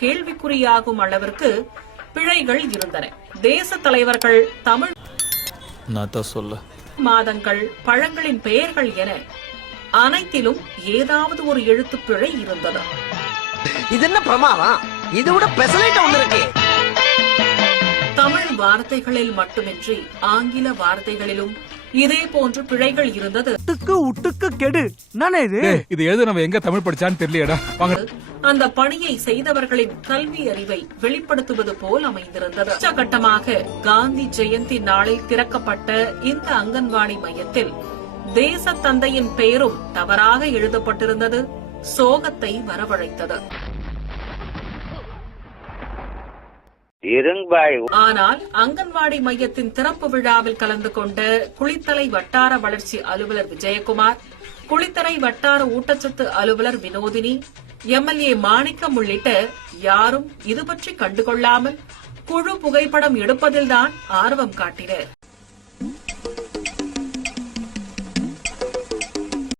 கேள்விக்குறியாகும் அளவிற்கு பிழைகள் இருந்தன. தேச தலைவர்கள், தமிழ் மாதங்கள், பழங்களின் பெயர்கள் என அனைத்திலும் ஏதாவது ஒரு எழுத்து பிழை இருந்தது. இது என்ன பிரமாதம்? இது விட பெசலைட் ஒன்று இருக்கு. தமிழ் வார்த்தைகளில் மட்டுமின்றி ஆங்கில வார்த்தைகளிலும் இதே போன்று பிழைகள் இருந்தது. இது எழுத நம்ம எங்க தமிழ் படிச்சான்னு தெரியலடா. அந்த பணியை செய்தவர்களின் கல்வி அறிவை வெளிப்படுத்துவது போல் அமைந்திருந்தது. உச்சகட்டமாக காந்தி ஜெயந்தி நாளில் திறக்கப்பட்ட இந்த அங்கன்வாடி மையத்தில் தேச தந்தையின் பெயரும் தவறாக எழுதப்பட்டிருந்தது சோகத்தை வரவழைத்தது. ஆனால் அங்கன்வாடி மையத்தின் திறப்பு விழாவில் கலந்து கொண்ட குளித்தலை வட்டார வளர்ச்சி அலுவலர் விஜயகுமார், குளித்தலை வட்டார ஊட்டச்சத்து அலுவலர் வினோதினி, எம்எல்ஏ மாணிக்கம் உள்ளிட்ட யாரும் இது பற்றி கண்டுகொள்ளாமல் குழு புகைப்படம் எடுப்பதில்தான் ஆர்வம் காட்டினர்.